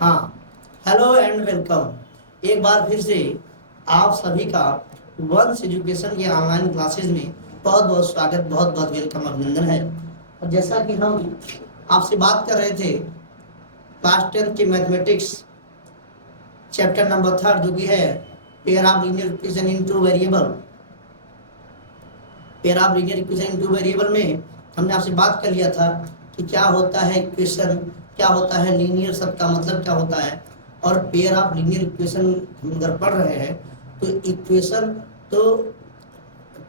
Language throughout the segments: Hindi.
हाँ, हेलो एंड वेलकम। एक बार फिर से आप सभी का वंश एजुकेशन के ऑनलाइन क्लासेस में बहुत बहुत स्वागत, बहुत बहुत वेलकम, अभिनंदन है। और जैसा कि हम आपसे बात कर रहे थे क्लास 10 के मैथमेटिक्स चैप्टर नंबर 3 जो कि है pair of linear equation in two variable. Pair of linear equation in two variable में हमने आपसे बात कर लिया था कि क्या होता है इक्वेशन, क्या होता है लीनियर, सबका मतलब क्या होता है। और पेयर ऑफ लीनियर इक्वेशन हम अगर पढ़ रहे हैं तो इक्वेशन, तो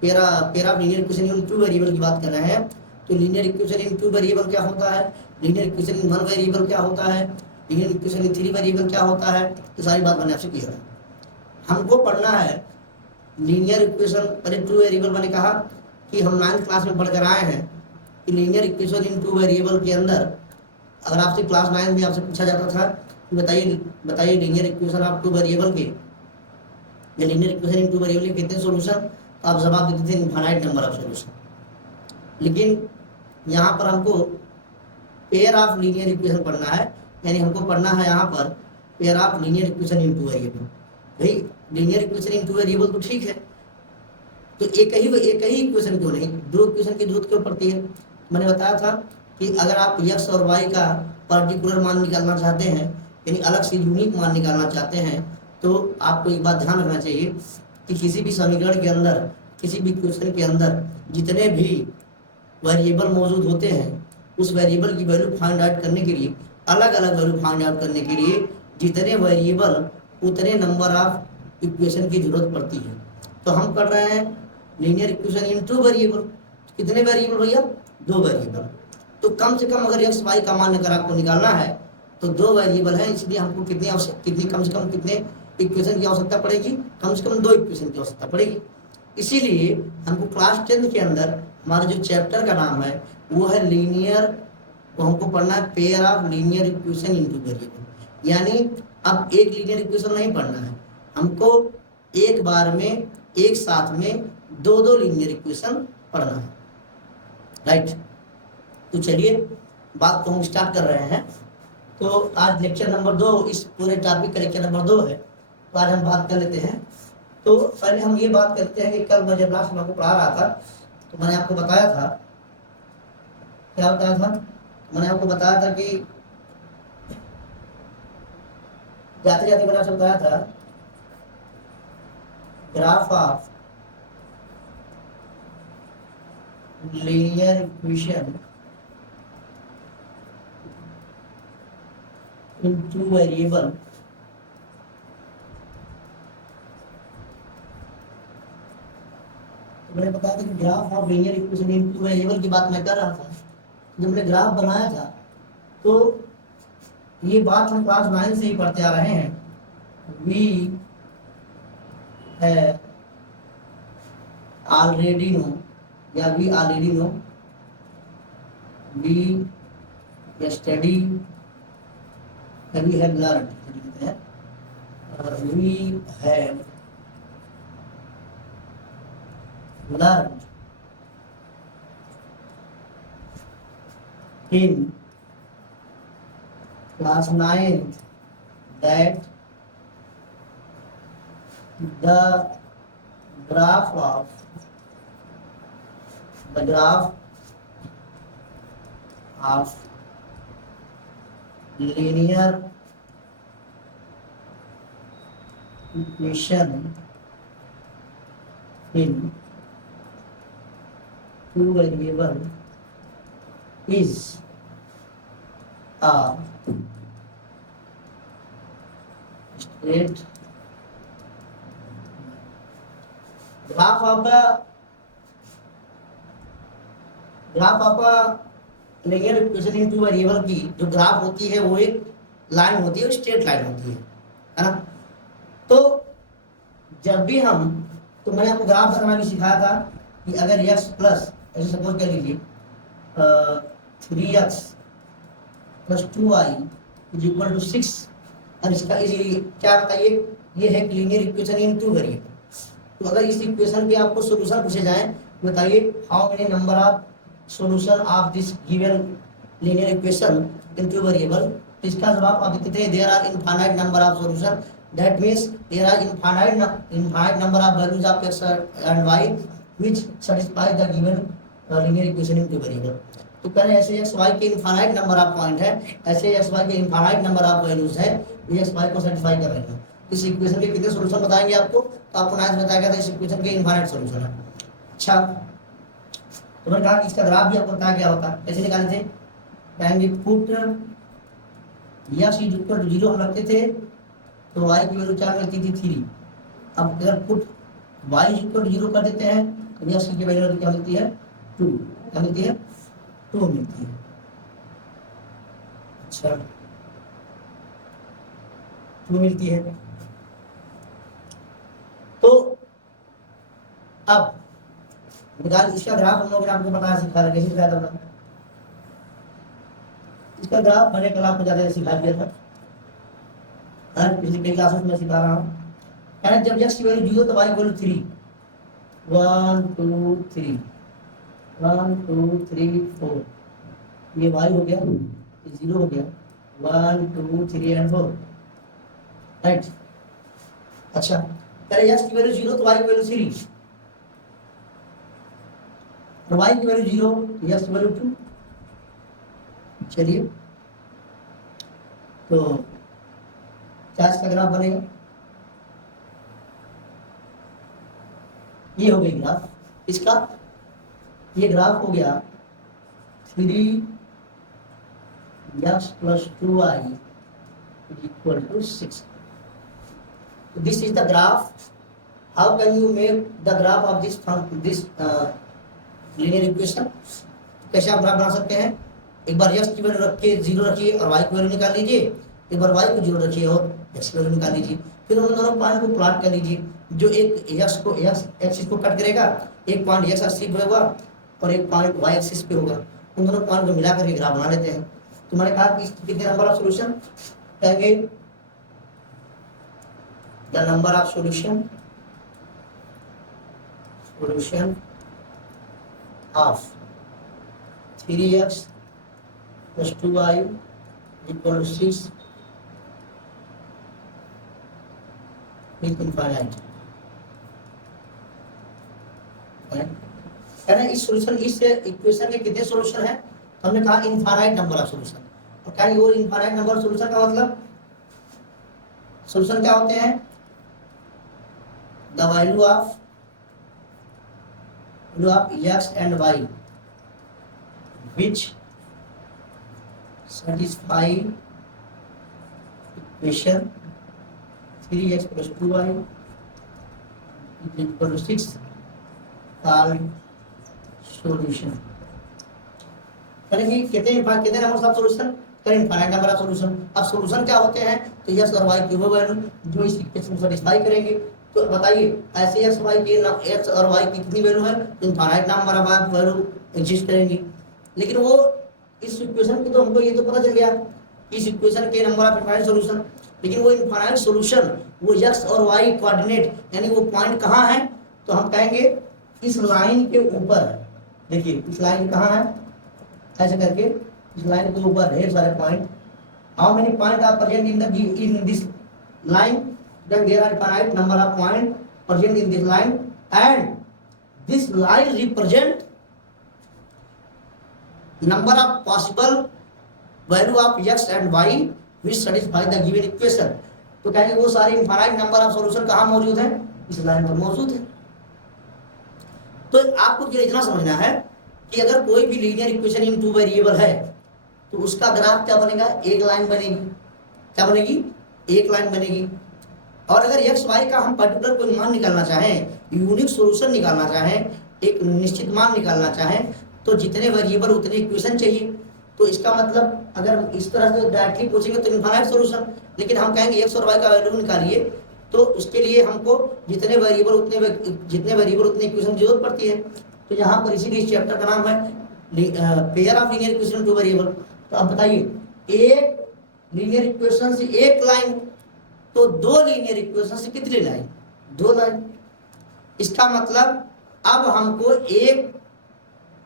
pair of linear equation in two variable की बात कर रहे हैं। तो linear equation in two variable क्या होता है, linear equation in one variable क्या होता है, linear equation in three variable क्या होता है, ये सारी बात मैंने आपसे क्लियर है। हमको पढ़ना है लीनियर इक्वेशन। पहले टू वेरिएबल मैंने कहा कि हम 9th क्लास में पढ़कर आए हैं कि linear equation in two variable के अंदर अगर आपसे क्लास 9 में आपसे पूछा जाता था कि बताइए linear equation of two variable के या linear equation in two variable के कितने सॉल्यूशन, तो आप जवाब देते थे इनफाइनाइट नंबर ऑफ सॉल्यूशन। लेकिन यहाँ पर हमको पेयर ऑफ लीनियर इक्वेशन पढ़ना है, यानी हमको पढ़ना है यहाँ पर pair of linear equation in two variable. भाई linear equation in two variable तो ठीक है, तो एक ही इक्वेशन क्यों नहीं, दो इक्वेशन की जरूरत क्यों पड़ती है। मैंने बताया था कि अगर आप x और y का पर्टिकुलर मान निकालना चाहते हैं, यानी अलग से यूनिक मान निकालना चाहते हैं, तो आपको एक बात ध्यान रखना चाहिए कि किसी भी समीकरण के अंदर, किसी भी इक्वेशन के अंदर जितने भी वेरिएबल मौजूद होते हैं, उस वेरिएबल की वैल्यू फाइंड आउट करने के लिए, अलग अलग वैल्यू फाइंड आउट करने के लिए जितने वेरिएबल उतने नंबर ऑफ इक्वेशन की जरूरत पड़ती है। तो हम कर रहे हैं linear equation in two variable. कितने वेरिएबल भैया, दो वेरिएबल। तो कम से कम अगर एक्स वाई का मान अगर आपको निकालना है तो दो वेरिएबल है, इसलिए हमको कितनी कम से कम कितने इक्वेशन की आवश्यकता पड़ेगी, कम से कम दो इक्वेशन की आवश्यकता पड़ेगी। इसीलिए हमको क्लास 10 के अंदर हमारा जो चैप्टर का नाम है वो है लीनियर, तो हमको पढ़ना है pair of linear equation in two variable. यानी अब एक लीनियर इक्वेशन नहीं पढ़ना है हमको, एक बार में एक साथ में दो दो लीनियर इक्वेशन पढ़ना है, राइट। तो चलिए बात को हम स्टार्ट कर रहे हैं। तो आज लेक्चर नंबर 2, इस पूरे टॉपिक का लेक्चर नंबर 2 है, तो आज हम बात कर लेते हैं। तो पहले हम ये बात करते हैं कि कल मैं जब लास्ट में आपको पढ़ा रहा था तो मैंने आपको बताया था, क्या बताया था, मैंने आपको बताया था कि जाते जाते मैंने आपसे बताया था graph of linear equation in two variable. मैंने बताया था कि graph of linear equation in two variable की बात मैं कर रहा था। जब मैंने ग्राफ बनाया था तो ये बात हम क्लास 9 से ही पढ़ते आ रहे हैं। वी है ऑलरेडी नो, या we already know, we study, we have learned, we have learned in class 9 that the graph of linear equation in two variable is a straight graph आपका linear equation in two variable की जो ग्राफ होती है वो एक लाइन होती है, स्ट्रेट लाइन होती है ना। तो जब भी हम, तो मैंने आपको ग्राफ बनाना भी सिखाया था कि अगर x प्लस, ऐसे सपोज कर लीजिए 3x plus 2y is equal to 6, और इसका क्या बताइए, ये है linear equation in two variable. तो अगर इस इक्वेशन के आपको सॉल्यूशन पूछे जाए, बताइए how many number of solution of this given linear equation in two variable, तो इसका जवाब आप देते थे there are infinite number of solution, that means there are infinite number of values of x and y which satisfy the given linear equation in two variable. तो कह रहे हैं ऐसे x y के इनफाइनाइट नंबर ऑफ पॉइंट है, ऐसे x y के इनफाइनाइट नंबर ऑफ वैल्यूज है, ये x y को सैटिस्फाई कर रहे हैं। इस इक्वेशन के कितने सॉल्यूशन बताएंगे आपको, तो आपको नाइस बताया गया था इस इक्वेशन के इनफाइनाइट सॉल्यूशन है। अच्छा, तो मैंने कहा कि इसका ग्राफ भी आपको बताया क्या होता है, कैसे निकाले थे, कहेंगे put y is equal to 0 हम रखते थे तो y की वैल्यू क्या मिलती थी 3। अब अगर put y is equal to 0 कर देते हैं तो यस की वैल्यू क्या मिलती है 2, क्या मिलती है 2 मिलती है। अच्छा 2 मिलती है। तो अब निकाल इसका ग्राफ हम लोगों ने आपको बताया सिखाया, कैसे सिखाया था, इसका ग्राफ मैंने कल आपको ज्यादा सिखा दिया था, पिछली कई क्लासेस में सिखा रहा हूँ। यानी जब x की वैल्यू 0 तो y की वैल्यू 3, 1 2 3 1 2 3 4, ये y हो गया, ये 0 हो गया, 1 2 3 एंड 4, राइट। अच्छा पहले x की वैल्यू 0 तो y की वैल्यू 3, और y की वैल्यू 0 तो x की वैल्यू 2। चलिए तो क्या इसका ग्राफ बनेगा, ये हो गई ग्राफ इसका, ये ग्राफ हो गया 3x + 2y = 6। This is the graph. How can you make the graph of this linear equation, कैसे आप ग्राफ बना सकते हैं, एक बार x की वैल्यू रख के 0 रखिए और y की वैल्यू निकाल लीजिए, एक बार y को 0 रखिए और x की वैल्यू निकाल लीजिए, फिर उन दोनों पॉइंट को प्लॉट कर लीजिए। जो एक x एक्सिस को कट करेगा, एक पॉइंट x एक्सिस पे होगा और एक पॉइंट y एक्सिस पे होगा, उन दोनों पॉइंट को मिला करके ग्राफ बना लेते हैं। तो मैंने कहा कि कितने नंबर ऑफ सॉल्यूशन, कहेंगे the number of solution of 3x + 2y = 6 with infinite। यानी इस सॉल्यूशन, इस इक्वेशन के कितने सॉल्यूशन हैं, हमने कहा इनफाइनाइट नंबर ऑफ सॉल्यूशन। और क्या वो इनफाइनाइट नंबर ऑफ सॉल्यूशन का मतलब, सॉल्यूशन क्या होते हैं, the value of x and y which satisfy equation 3x + 2y = 6 called solution। यानी कि कितने number of solution, infinite number of solution. अब सॉल्यूशन क्या होते हैं, तो x और y की वो वैल्यू जो इस इक्वेशन को सैटिस्फाई करेंगे। तो बताइए ऐसे x और y की कितनी वैल्यू है, infinite number of value exist करेंगी। लेकिन वो इस इक्वेशन की तो हमको ये तो पता चल गया इस इक्वेशन के नंबर ऑफ इनफाइनाइट सॉल्यूशन, लेकिन वो इनफाइनाइट सॉल्यूशन वो x और y कोऑर्डिनेट यानी वो पॉइंट कहाँ है, तो हम कहेंगे इस लाइन के ऊपर है। देखिए इस लाइन कहाँ है, ऐसे करके इस लाइन के ऊपर ढेर सारे point. How many point are present in this line, then there are finite number of points present in this line and this line represent number of possible value of x and y which satisfy the given equation। तो कहेंगे वो सारे इनफाइनाइट नंबर ऑफ सॉल्यूशन कहाँ मौजूद है, इस लाइन पर मौजूद है। तो आपको केवल इतना समझना है कि अगर कोई भी linear equation in two variable है तो उसका ग्राफ क्या बनेगा, एक लाइन बनेगी। क्या बनेगी, एक लाइन बनेगी। और अगर x y का हम पर्टिकुलर कोई मान निकालना चाहें, यूनिक सॉल्यूशन निकालना चाहें, एक निश्चित मान निकालना चाहें, तो जितने वेरिएबल उतने इक्वेशन चाहिए। तो इसका मतलब अगर इस तरह से डायरेक्टली पूछेंगे तो इनफाइनाइट सॉल्यूशन, लेकिन हम कहेंगे x और y का वैल्यू निकालिए, तो उसके लिए हमको जितने वेरिएबल उतने इक्वेशन की जरूरत पड़ती है। तो यहाँ पर इसीलिए इस चैप्टर का नाम है pair of linear equation two variable. तो अब बताइए एक लीनियर इक्वेशन से एक लाइन, तो दो लीनियर इक्वेशन से कितनी लाइन, दो लाइन। इसका मतलब अब हमको एक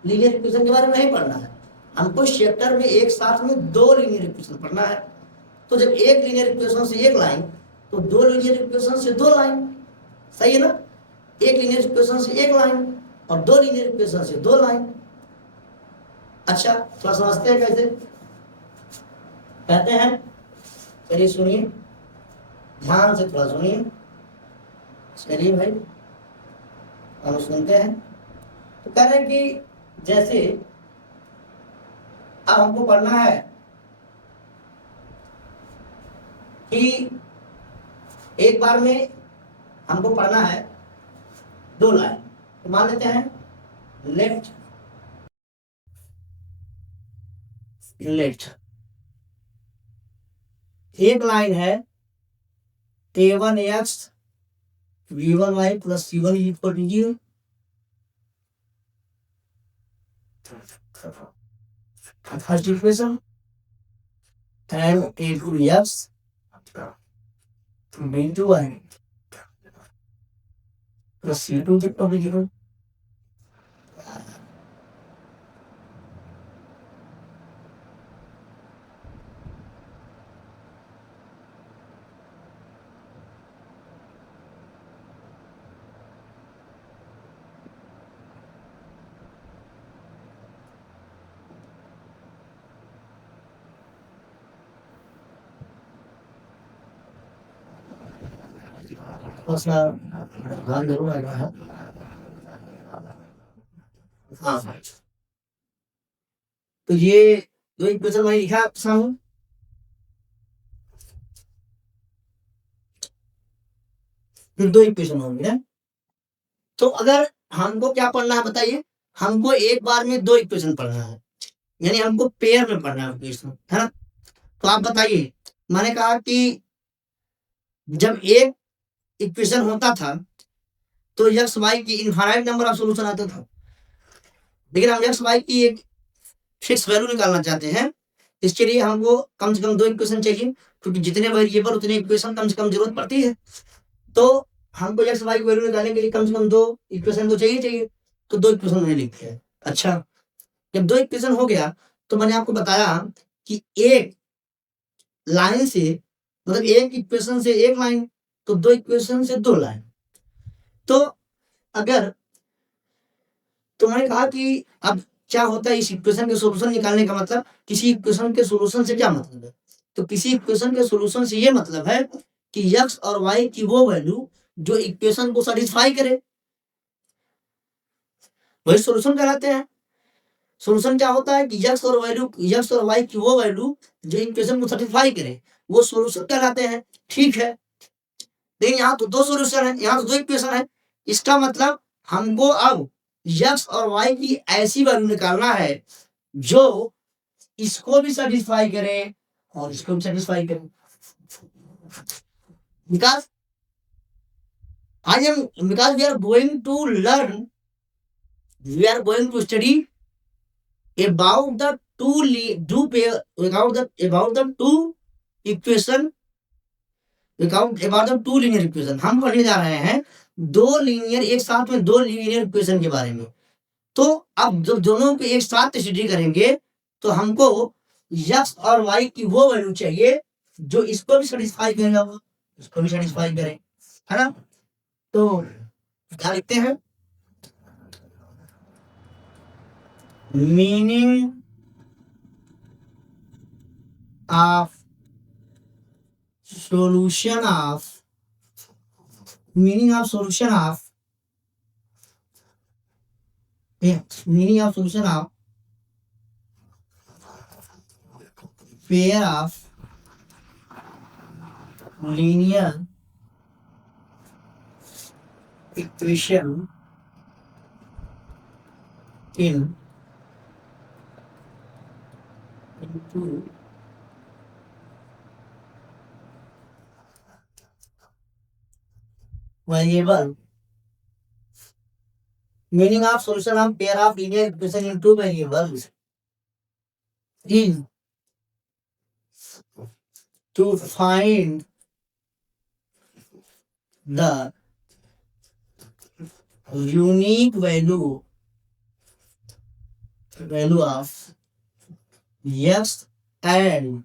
लीनियर इक्वेशन के बारे में नहीं पढ़ना है, हमको चैप्टर में एक साथ में दो लीनियर इक्वेशन पढ़ना है। तो जब एक लीनियर इक्वेशन से एक लाइन, तो दो लीनियर इक्वेशन से दो लाइन, सही है ना? एक लीनियर इक्वेशन से एक लाइन और दो लीनियर इक्वेशन से दो लाइन। अच्छा, थोड़ा समझते हैं कैसे कहते हैं। चलिए सुनिए, ध्यान से थोड़ा सुनिए। चलिए भाई, हम सुनते हैं। तो कह रहे हैं कि जैसे अब हमको पढ़ना है कि एक बार में हमको पढ़ना है दो लाइन। तो मान लेते हैं लेफ्ट एक लाइन है a1x v1y plus c1 equal to 0, first equation, and a2x v2y plus c2 equal to 0। ध्यान जरूर आएगा है। हाँ, तो ये दो इक्वेशन मैंने लिखा आपके सामने। दो इक्वेशन होंगे ना। तो अगर हमको क्या पढ़ना है बताइए, हमको एक बार में दो इक्वेशन पढ़ना है, यानी हमको पेयर में पढ़ना है इक्वेशन, है ना? तो आप बताइए, मैंने कहा कि जब एक इक्वेशन होता था तो एक्स वाई की इनफाइनाइट नंबर ऑफ सॉल्यूशन आता था, लेकिन हम एक्स वाई की एक फिक्स वैल्यू निकालना चाहते हैं। इसके लिए हमको कम से कम दो इक्वेशन चाहिए, क्योंकि जितने वेरिएबल उतने इक्वेशन कम से कम जरूरत पड़ती है। तो हमको एक्स वाई की वैल्यू निकालने के लिए कम से कम दो इक्वेशन तो चाहिए। तो दो इक्वेशन मैंने लिखी है। अच्छा, जब दो इक्वेशन हो गया तो मैंने आपको बताया कि एक लाइन से, मतलब एक इक्वेशन से एक लाइन, तो दो इक्वेशन से दो लाइन। तो अगर तो मैंने कहा कि अब क्या होता है इस इक्वेशन के सॉल्यूशन निकालने का मतलब, किसी इक्वेशन के सॉल्यूशन से क्या मतलब है? तो किसी इक्वेशन के सॉल्यूशन से ये मतलब है कि x और y की वो वैल्यू जो इक्वेशन को सेटिस्फाई करे, वही सॉल्यूशन कहलाते हैं। सॉल्यूशन क्या होता है कि x और y की वो वैल्यू जो इक्वेशन को सेटिस्फाई करे, वो सॉल्यूशन कहलाते हैं। ठीक है, लेकिन यहाँ तो दो सॉल्यूशन है, यहाँ तो दो इक्वेशन है। इसका मतलब हमको अब x और y की ऐसी वैल्यू निकालना है जो इसको भी सेटिस्फाई करे और इसको भी सेटिस्फाई करे। because we are going to learn, we are going to study about the two linear equation। हम पढ़ने जा रहे हैं दो लीनियर, एक साथ में दो लीनियर इक्वेशन के बारे में। तो अब जब दोनों को एक साथ स्टडी करेंगे तो हमको x और y की वो वैल्यू चाहिए जो इसको भी सेटिस्फाई करेगा, वो इसको भी सेटिस्फाई करे, है ना? तो क्या लिखते हैं, meaning of solution of pair of linear equation into variable, meaning of solution of pair of linear equation into variables is to find the unique value of x and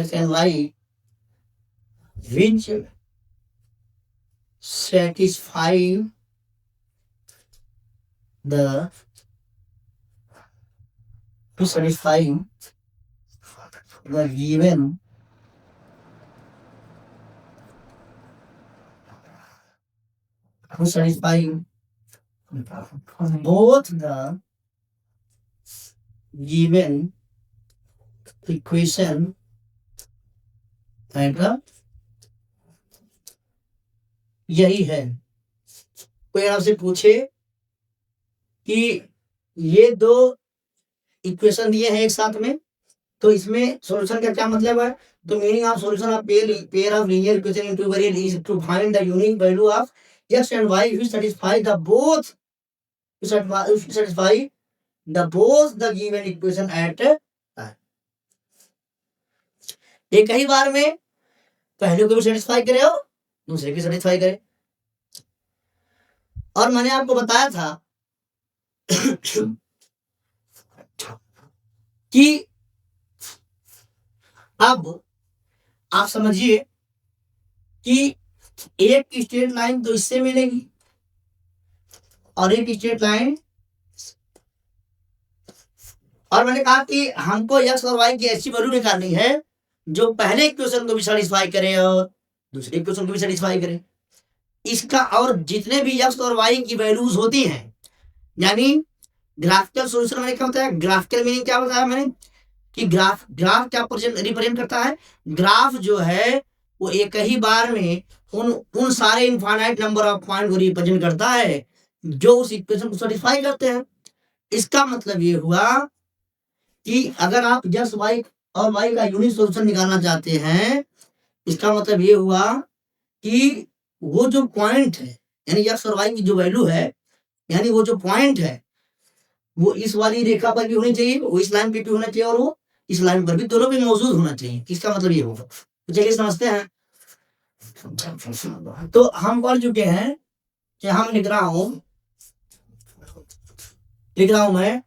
x and y which satisfy the to satisfy the given to satisfy both the given equation and यही है। कोई आपसे पूछे कि ये दो इक्वेशन दिए हैं एक साथ में, तो इसमें सॉल्यूशन का क्या मतलब है? तो meaning of solution of pair of linear equation in two variable is to find the unique value of x and y which satisfy the both the given equation at time। एक ही बार में पहले को भी सेटिस्फाई करे और दूसरे को सेटिस्फाई करे। और मैंने आपको बताया था कि अब आप समझिए कि एक स्ट्रेट लाइन तो इससे मिलेगी और एक स्ट्रेट लाइन, और मैंने कहा कि हमको x और y की ऐसी वैल्यू निकालनी है जो पहले इक्वेशन को भी सेटिस्फाई करे और दूसरे इक्वेशन को भी सेटिस्फाई करे। इसका और जितने भी x और y की वैल्यूज होती हैं, यानी ग्राफिकल सॉल्यूशन मैंने क्या बताया, ग्राफिकल मीनिंग क्या बताया मैंने कि ग्राफ क्या रिप्रेजेंट करता है? ग्राफ जो है वो एक ही बार में उन सारे इनफाइनाइट नंबर ऑफ पॉइंट को रिप्रेजेंट करता है जो उस इक्वेशन को सेटिस्फाई करते हैं। इसका मतलब ये हुआ कि अगर आप x y और y का यूनिक सॉल्यूशन निकालना चाहते हैं, इसका मतलब ये हुआ कि वो जो पॉइंट है यानी x और y की जो वैल्यू है, यानी वो जो पॉइंट है वो इस वाली रेखा पर भी होनी चाहिए, वो इस लाइन पे भी होना चाहिए और वो इस लाइन पर भी, दोनों भी मौजूद होना चाहिए। इसका मतलब ये होगा। तो चलिए समझते हैं। तो हम पढ़ चुके हैं कि हम लिख रहा हूं मैं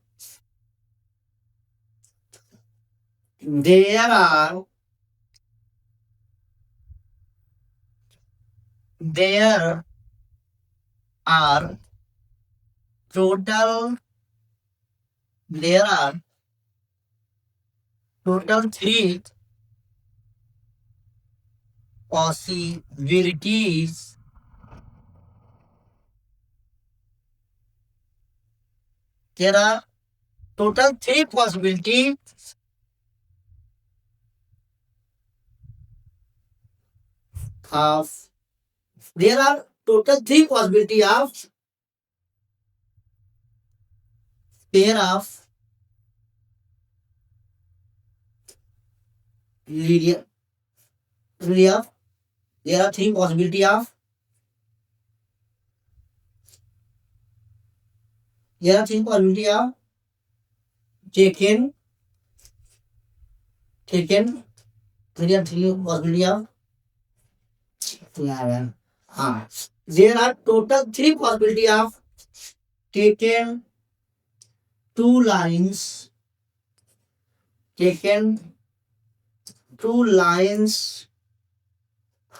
there are total 3 possibilities there are total 3 possibilities of there are total 3 possibility of pair of linear there are 3 possibility of taken there are 3 possibility of there are total 3 possibility of taken two lines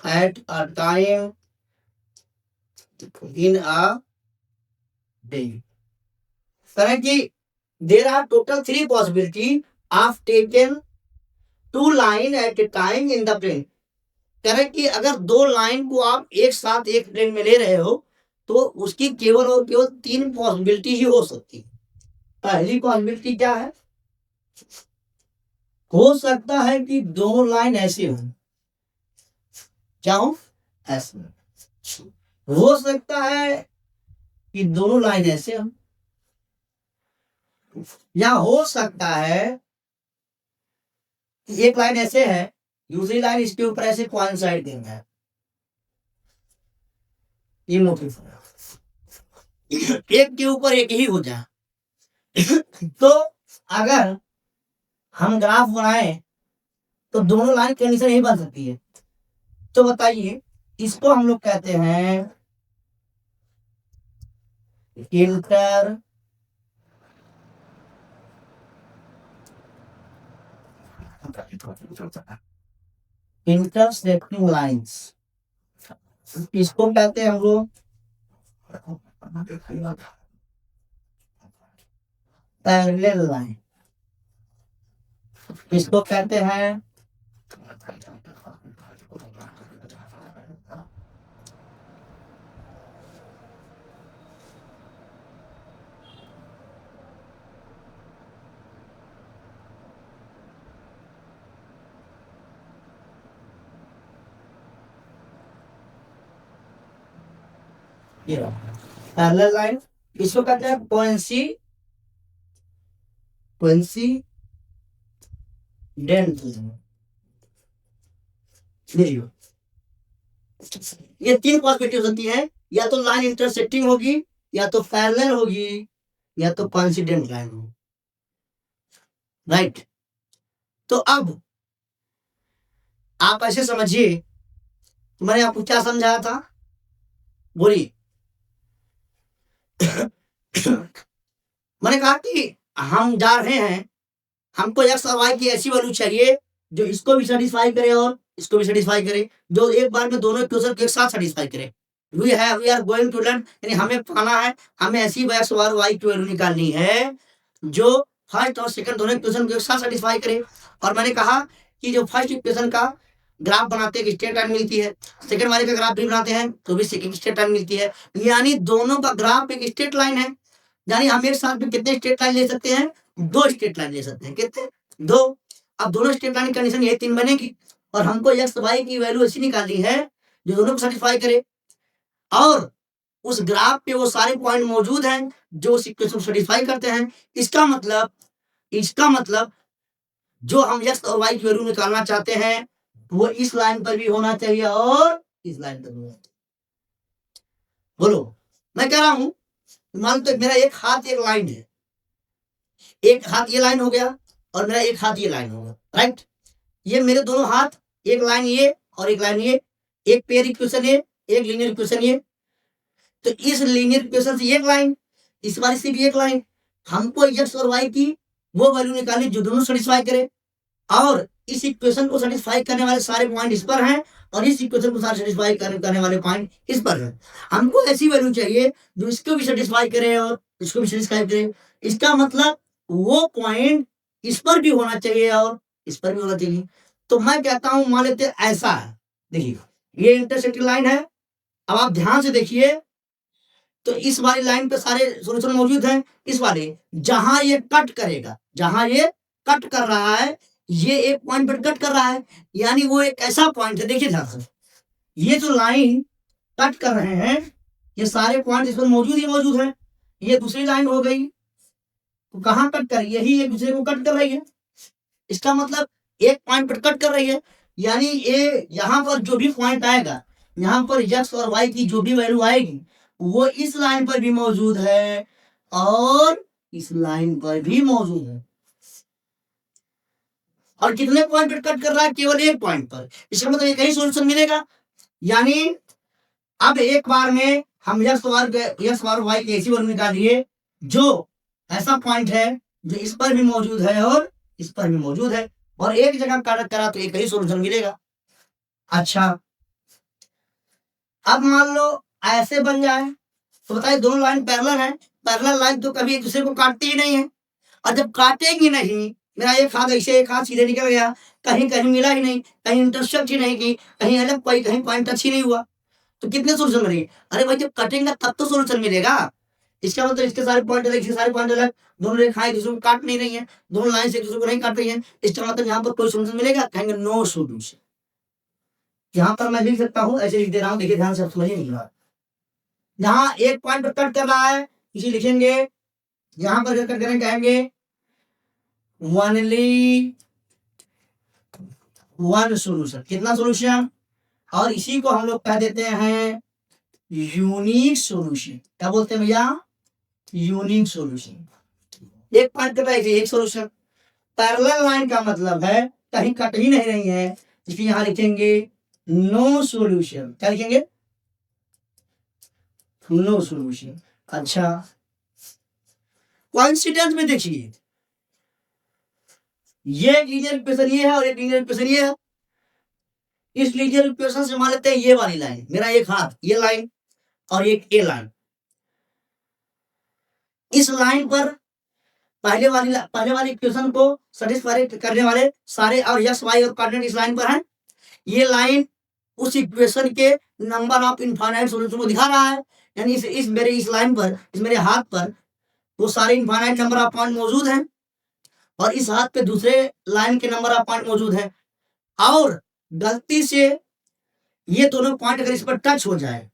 at a time in a day। Currently there are total 3 possibility of taken 2 line at a time in the plane। करें कि अगर 2 लाइन को आप एक साथ एक प्लेन में ले रहे हो तो उसकी केवल और केवल 3 पॉसिबिलिटी ही हो सकती है। पहली पॉसिबिलिटी क्या है? हो सकता है कि 2 लाइन ऐसे हो, क्या हो? ऐसे हो सकता है कि दोनों लाइन ऐसे हो, या हो सकता है कि एक लाइन ऐसे है, दूसरी लाइन इसके ऊपर ऐसे कोइंसाइड देंगे। ये मोटिव एक के ऊपर एक ही हो जाए। तो अगर हम ग्राफ बनाए तो दोनों लाइन कंडीशन ही बन सकती है। तो बताइए, इसको हम लोग कहते हैं इंटर इंटरसेक्टिंग लाइंस, इसको कहते हैं हम लोग पैरेलल लाइन, इसको कहते हैं पैरेलल लाइन, इसको कहते हैं कोइंसिडेंट। ये तीन पॉसिबिलिटी हो सकती है, या तो लाइन इंटरसेक्टिंग होगी, या तो पैरेलल होगी, या तो कोइंसिडेंट लाइन होगी, राइट। तो अब आप ऐसे समझिए, मैंने आपको क्या समझाया था, बोलिए। मैंने कहा कि हम जा रहे हैं, हमको एक्स और वाई की ऐसी वैल्यू चाहिए जो इसको भी सेटिस्फाई करे और इसको भी सेटिस्फाई करे, जो एक बार में दोनों इक्वेशन को एक साथ सेटिस्फाई करे। We are going to learn, यानी हमें पाना है, हमें ऐसी एक्स और वाई की वैल्यू निकालनी है जो फर्स्ट और सेकंड दोनों इक्वेशन को एक साथ सेटिस्फाई करे। और मैंने कहा कि जो फर्स्ट इक्वेशन का ग्राफ बनाते हैं स्ट्रेट लाइन मिलती है, सेकंड वाले का ग्राफ भी बनाते हैं तो भी सेकंड स्ट्रेट लाइन मिलती है, यानी दोनों का ग्राफ एक स्ट्रेट लाइन है। यानी हम एक साथ में कितने स्ट्रेट लाइन ले सकते हैं, दो स्ट्रेट लाइन ले सकते हैं, कितने, दो। अब दोनों स्ट्रेट लाइन की कंडीशन ये तीन बनेगी, और हमको एक्स वाई की वैल्यू ऐसी निकालनी है जो दोनों को सेटिस्फाई करे, और उस ग्राफ पे वो सारे पॉइंट मौजूद हैं जो उस इक्वेशन को सेटिस्फाई करते हैं। इसका मतलब जो हम एक्स और वाई की वैल्यू निकालना चाहते हैं वो इस लाइन पर भी होना चाहिए और इस लाइन पर भी होना चाहिए। बोलो, मैं कह रहा हूं, मान तो मेरा एक हाथ एक लाइन है, एक हाथ ये लाइन हो गया और मेरा एक हाथ ये लाइन होगा, राइट। ये मेरे दोनों हाथ, एक लाइन ये और एक लाइन ये, एक पेयर इक्वेशन ये, एक लीनियर इक्वेशन ये। तो इस लीनियर इक्वेशन से एक लाइन, इस वाली से भी एक लाइन, हमको एक्स और वाई की वो वैल्यू निकालनी जो दोनों सेटिस्फाई करे, और इस इक्वेशन को सेटिस्फाई करने वाले सारे पॉइंट इस पर हैं और इस इक्वेशन को सेटिस्फाई करने वाले पॉइंट इस पर हैं। हमको ऐसी वैल्यू चाहिए जो इसको भी सेटिस्फाई करे और इसको भी सेटिस्फाई करे। इसका मतलब वो पॉइंट इस पर भी होना चाहिए और इस पर भी होना चाहिए। तो मैं कहता हूं, मान लेते ऐसा है, देखिए ये इंटरसेक्टिंग लाइन है। अब आप ध्यान से देखिए, तो इस वाली लाइन पे सारे सोल्यूशन मौजूद हैं। इस वाले जहां ये कट करेगा, जहां ये कट कर रहा है, ये एक पॉइंट पर कट कर रहा है, यानी वो एक ऐसा पॉइंट है, देखिए ध्यान से, ये जो लाइन कट कर रहे हैं ये सारे पॉइंट इसमें मौजूद है। ये दूसरी लाइन हो गई, तो कहाँ कट कर, यही एक दूसरे को कट कर रही है। इसका मतलब एक पॉइंट पर कट कर रही है, यानी ये यहाँ पर जो भी पॉइंट आएगा, यहाँ पर एक्स और वाई की जो भी वैल्यू आएगी वो इस लाइन पर भी मौजूद है और इस लाइन पर भी मौजूद है। और कितने पॉइंट पर कट कर रहा है, केवल एक पॉइंट पर। इसका मतलब एक ही सॉल्यूशन मिलेगा, यानी अब एक बार में हम एक्स और वाई की ऐसी वैल्यू निकालिए जो ऐसा पॉइंट है जो इस पर भी मौजूद है और इस पर भी मौजूद है, और एक जगह कट करा तो एक ही सॉल्यूशन मिलेगा। अच्छा, अब मान लो ऐसे बन जाए तो बताइए, दोनों लाइन पैरेलल है, पैरेलल लाइन तो कभी एक दूसरे को काटती ही नहीं है, और जब काटेंगी नहीं, मेरा एक हाथ ऐसे एक हाथ सीधे निकल गया, कहीं कहीं मिला ही नहीं, कहीं इंटरसेक्ट ही नहीं की, कहीं अलग कोई कहीं पॉइंट टच ही नहीं हुआ, तो कितने सोल्यूशन मिलेंगे? अरे भाई जब कटेंगे तब तो सोल्यूशन मिलेगा। इसका मतलब इसके सारे पॉइंट अलग, इसके सारे पॉइंट अलग, दोनों रेखाएं एक दूसरे को काट नहीं रही है, दोनों लाइन से एक दूसरे को नहीं काट रही है, इसका मतलब यहाँ पर कोई सोल्यूशन मिलेगा? कहेंगे नो सोल्यूशन। यहाँ पर मैं लिख सकता हूँ, ऐसे लिख दे रहा हूँ, देखिए ध्यान से समझिए नहीं रहा। जहाँ एक पॉइंट पर कट कर रहा है इसे लिखेंगे, यहाँ पर कट करें कहेंगे ओनली वन सोल्यूशन। कितना सोल्यूशन? और इसी को हम लोग कह देते हैं यूनिक सोल्यूशन। क्या बोलते हैं भैया? Unique solution. एक पॉइंट कट रहा है एक सोल्यूशन। पैरेलल लाइन का मतलब है कहीं कट ही नहीं रही है, इसलिए यहां लिखेंगे नो सोल्यूशन। क्या लिखेंगे? No solution. अच्छा, कोइंसिडेंस में देखिए, ये लीनियर इक्वेशन ये है और एक लीनियर इक्वेशन ये है, इस लीनियर इक्वेशन से मान लेते हैं ये वाली लाइन, मेरा एक हाथ ये लाइन और एक ए लाइन, इस लाइन पर पहले वाली इक्वेशन को सेटिस्फाई करने वाले सारे और यस वाई और कोऑर्डिनेट इस लाइन पर है। ये लाइन उस इक्वेशन के नंबर ऑफ इनफाइनाइट सॉल्यूशन को दिखा रहा है, यानी इस लाइन पर, इस मेरे हाथ पर वो सारे इनफाइनाइट नंबर ऑफ पॉइंट मौजूद हैं और इस हाथ पे दूसरे लाइन के नंबर ऑफ पॉइंट मौजूद है। और गलती से ये दोनों पॉइंट अगर इस पर टच हो जाए,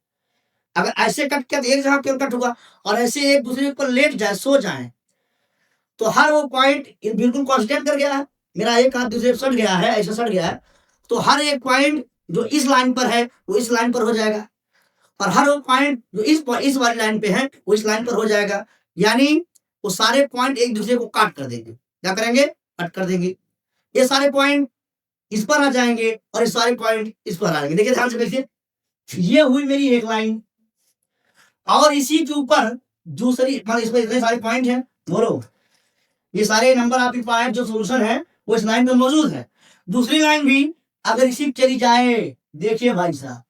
अगर ऐसे कट किया तो एक जगह केवल कट होगा और ऐसे एक दूसरे पर लेट जाए, सो जाए, तो हर वो पॉइंट बिल्कुल कांस्टेंट कर गया है। मेरा एक हाथ दूसरे सट गया है, ऐसा सट गया है, तो हर एक पॉइंट जो इस लाइन पर है वो इस लाइन पर हो जाएगा और हर वो पॉइंट जो इस वाली लाइन पे है वो इस लाइन पर हो जाएगा। यानी वो सारे पॉइंट एक दूसरे को काट कर देंगे। क्या करेंगे? कट कर देंगे। ये सारे पॉइंट इस पर आ जाएंगे और ये सारे पॉइंट इस पर आ जाएंगे। देखिए ध्यान से देखिए, ये हुई मेरी एक लाइन और इसी के ऊपर दूसरी, मतलब इसमें इतने सारे पॉइंट हैं, बोलो ये सारे नंबर ऑफ पॉइंट जो सोल्यूशन है वो इस लाइन में मौजूद है। दूसरी लाइन भी अगर इसी चली जाए, देखिए भाई साहब,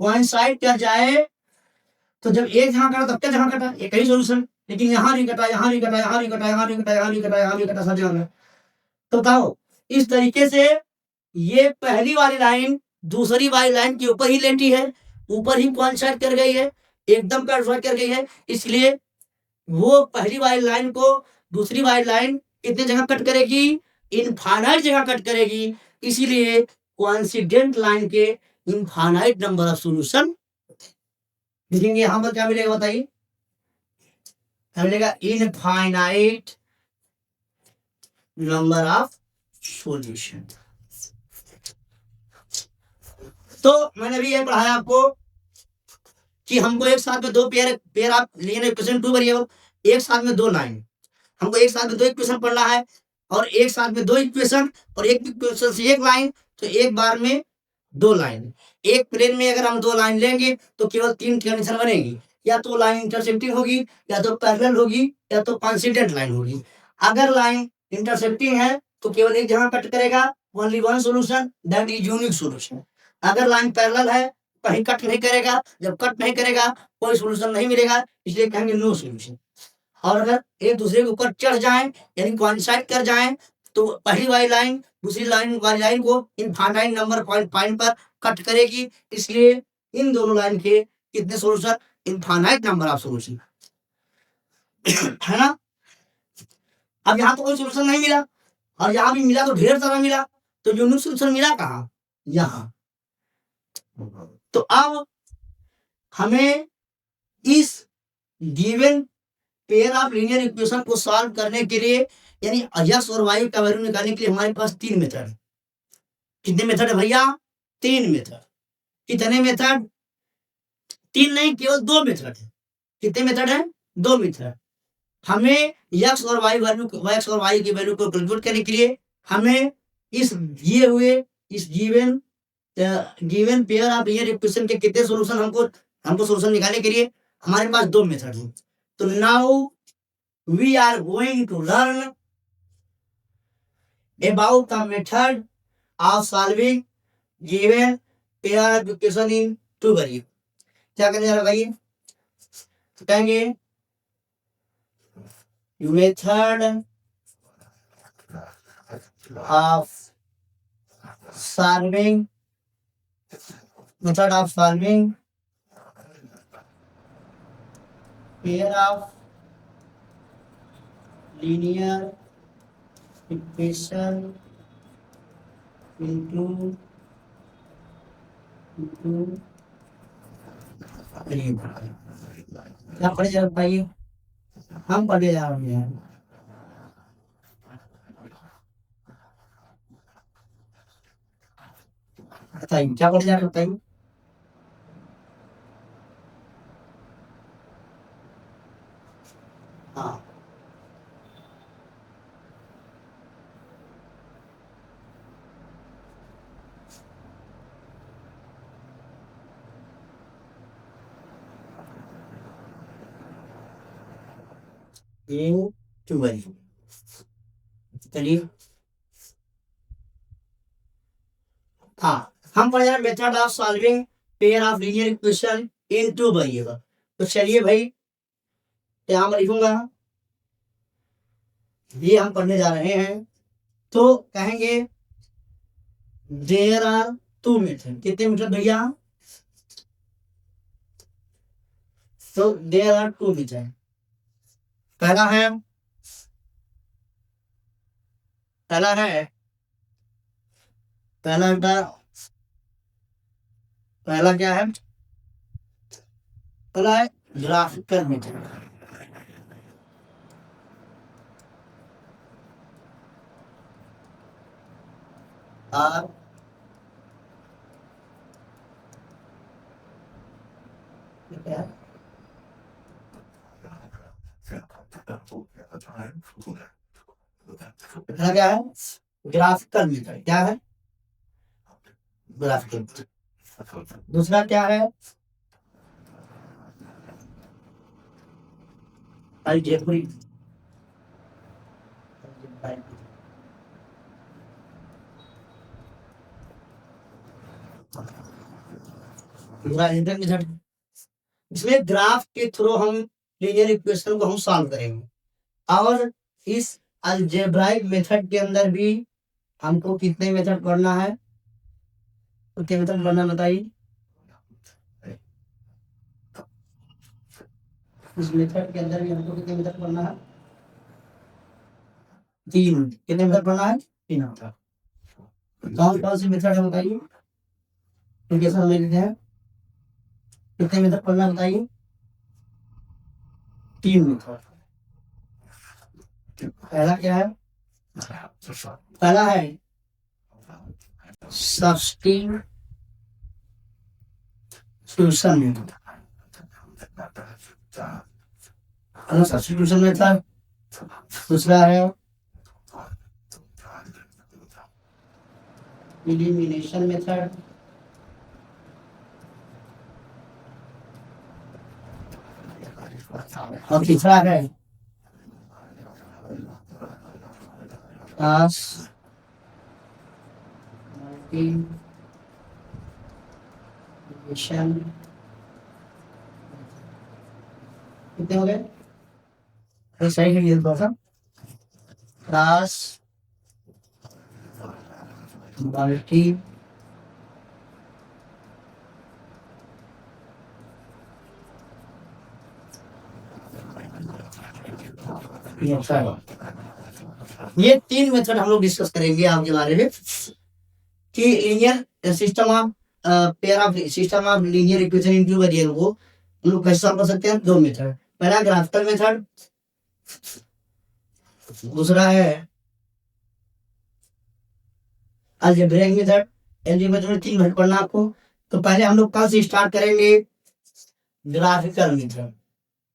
कोइंसाइड कर जाए, तो जब एक जहां कटा तब क्या जहां कटा, एक ही सोल्यूशन, लेकिन यहाँ नहीं कटा, यहाँ नहीं कटा, यहाँ नहीं कटा, यहाँ नहीं कटा, यहाँ नहीं कटा, यहाँ नहीं कटा, सब जगह। तो बताओ, इस तरीके से ये पहली वाली लाइन दूसरी वाली लाइन के ऊपर ही लेटी है, ऊपर ही कोइंसाइड कर गई है, एकदम कोइंसाइड कर गई है, इसलिए वो पहली वाली लाइन को दूसरी वाली लाइन कितने जगह कट करेगी? इनफाइनाइट जगह कट करेगी। इसीलिए कोइंसिडेंट लाइन के इनफाइनाइट नंबर ऑफ सॉल्यूशन लिखेंगे। यहां पर क्या मिलेगा बताइए? मिलेगा इनफाइनाइट नंबर ऑफ सॉल्यूशन। तो मैंने भी ये पढ़ाया आपको कि हमको एक साथ में दो पेयर आप लीनियर इक्वेशन, टू वेरिएबल, एक साथ में दो लाइन, हमको एक साथ में दो इक्वेशन पढ़ना है और एक साथ में दो इक्वेशन और एक इक्वेशन से एक लाइन, तो एक बार में दो लाइन। एक प्लेन में अगर हम दो लाइन लेंगे तो केवल तीन कंडीशन बनेगी, या तो लाइन इंटरसेक्टिंग होगी, या तो पैरेलल होगी, या तो कोइंसिडेंट लाइन होगी। अगर लाइन इंटरसेक्टिंग है तो केवल एक जगह कट करेगा, only one solution, that is unique solution. अगर लाइन पैरेलल है कहीं कट नहीं करेगा, जब कट नहीं करेगा कोई सॉल्यूशन नहीं मिलेगा, इसलिए कहेंगे नो सॉल्यूशन। और अगर एक दूसरे के ऊपर चढ़ जाए यानी कोइंसाइड कर जाए, तो पहली वाली लाइन दूसरी वाली लाइन को इनफाइनाइट नंबर पॉइंट पर कट करेगी, इसलिए इन दोनों लाइन के कितने solution? Infinite number of solution, है ना। अब यहाँ तो कोई सॉल्यूशन नहीं मिला और यहाँ भी मिला तो ढेर सारा मिला, तो यूनिक सॉल्यूशन मिला कहाँ? यहाँ। तो अब हमें इस given pair of linear equation को सॉल्व करने के लिए, यानी यक्स और वाई का वैल्यू निकालने के लिए हमारे पास तीन मेथड है। कितने मेथड है भैया? तीन मेथड। कितने मेथड? तीन नहीं, केवल दो मेथड है। कितने मेथड है? दो मेथड। हमें यक्स और वाई की वैल्यू को कैलकुलेट करने के लिए हमें इस दिए हुए इस given pair of linear equation के कितने सॉल्यूशन हमको सॉल्यूशन निकालने के लिए हमारे पास दो मेथड है। तो now we are going to learn about the method of solving given pair of equation in two variable। क्या करने जा रहे भाई? तो कहेंगे method of solving pair of linear equation into क्या पढ़े जा रहे? हम पढ़े जा रहे हैं। बताइए क्या पढ़े जा रहे? बताइए। हाँ, ये टू वेरिएबल। चलिए, हाँ हम पढ़ रहे हैं method of solving pair of linear equation in two variable. तो चलिए भाई यहाँ मैं लिखूंगा, ये हम पढ़ने जा रहे हैं। तो कहेंगे देयर आर टू मेथड। कितने मेथड भैया? तो देयर आर टू मेथड। पहला है पहला क्या है? पहला है ग्राफिकल मेथड। और क्या है? पहला क्या है? Graphical method. क्या है? ग्राफिकल। दूसरा क्या है? अलजेब्रिक। मेथड, इसमें ग्राफ के थ्रू हम लीनियर इक्वेशन को हम सॉल्व करेंगे। और इस अलजेब्राइक मेथड के अंदर भी हमको कितने मेथड पढ़ना है? तो क्या मेथड पढ़ना बताइए? इस मेथड के अंदर भी हमको कितने मेथड पढ़ना है? 3। कितने मेथड पढ़ना है? 3। कौन कौन सी मेथड है बताइए? इक्वेशन में लिखते हैं। कितने मेथड पढ़ना बताइए? 3 मेथड। पहला क्या है? पहला है सब्स्टिट्यूशन मेथड। Substitution method. दूसरा है एलिमिनेशन मेथड। और तीसरा है क्लास मल्टीप्लिकेशन। कितने हो गए? सही है ये क्लास मल्टी ये 3 मेथड हम लोग डिस्कस करेंगे आपके बारे में कि linear system of pair of system of linear equation in two variable को हम लोग कैसे सॉल्व कर सकते हैं? 2 मेथड। पहला ग्राफिकल मेथड, दूसरा है अलजेब्रिक मेथड। अलजेब्रिक मेथड में 3 मेथड पढ़ना आपको। तो पहले हम लोग कल से स्टार्ट करेंगे ग्राफिकल मेथड।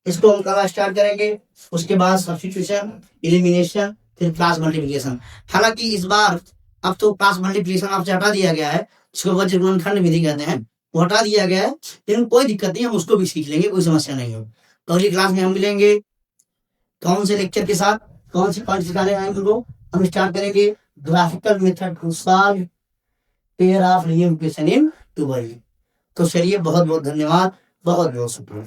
इसको हम कल स्टार्ट करेंगे। उसके बाद सब्स्टिट्यूशन, एलिमिनेशन, फिर क्लास मल्टीप्लिकेशन। हालांकि इस बार अब तो क्लास मल्टीप्लिकेशन आपसे हटा दिया गया है, इसको वज्रगुणनखंड विधि कहते हैं, वो हटा दिया गया है। लेकिन कोई दिक्कत नहीं, हम उसको भी सीख लेंगे, कोई समस्या नहीं हो। तो अगली क्लास में हम मिलेंगे कौन से लेक्चर के साथ, कौन से पॉइंट सिखाने आएंगे उनको। हम स्टार्ट करेंगे graphical method to solve pair of linear equation in two variable. तो चलिए, बहुत बहुत धन्यवाद, बहुत बहुत शुक्रिया।